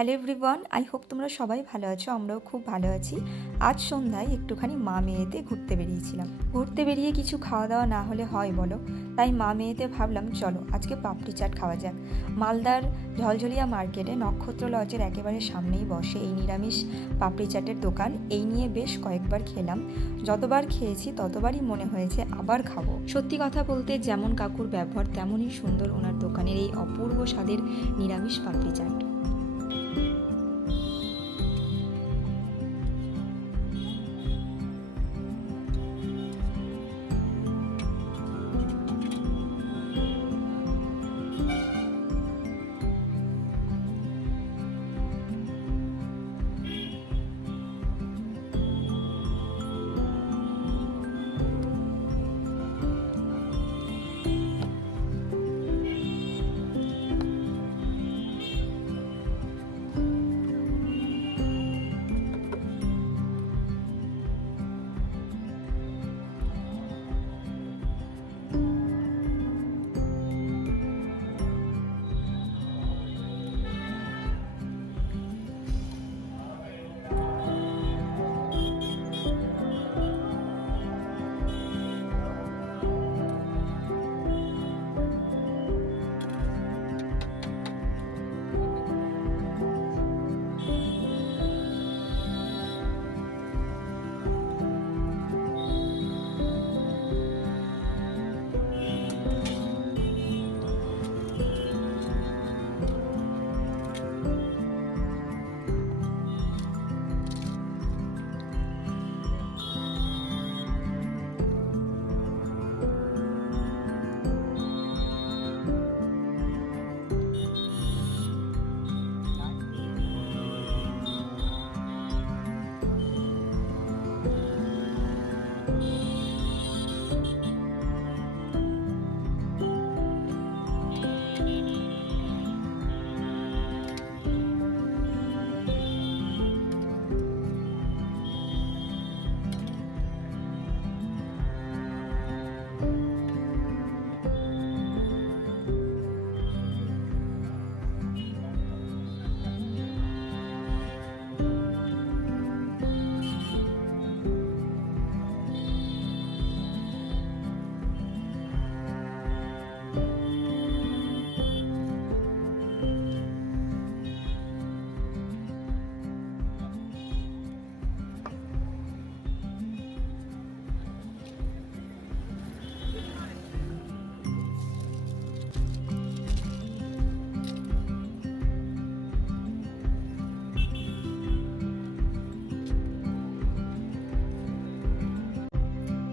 Hello everyone I hope তোমরা সবাই ভালো আছো, আমরাও খুব ভালো আছি। আজ সন্ধ্যায় একটুখানি মা মেয়েতে ঘুরতে বেরিয়েছিলাম। ঘুরতে বেরিয়ে কিছু খাওয়া দাওয়া না হলে হয় বলো? তাই মা মেয়েতে ভাবলাম, চলো, আজকে পাপড়ি চাট খাওয়া যাক। মালদার ঝলঝলিয়া মার্কেটে নক্ষত্র লজের একেবারে সামনেই বসে এই নিরামিষ পাপড়ি চাটের দোকান। এই নিয়ে বেশ কয়েকবার খেলাম। যতবার খেয়েছি, ততবারই মনে হয়েছে আবার খাব। সত্যি কথা বলতে, যেমন কাকুর ব্যবহার, তেমনই সুন্দর ওনার দোকানের এই অপূর্ব স্বাদের নিরামিষ পাপড়ি চাট।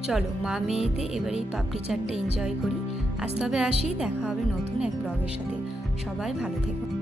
চলো, মা মেয়েতে এবার এই পাপড়ি চাটটা এনজয় করি। আজ তবে আসি, দেখা হবে নতুন এক ব্লগের সাথে। সবাই ভালো থেকো।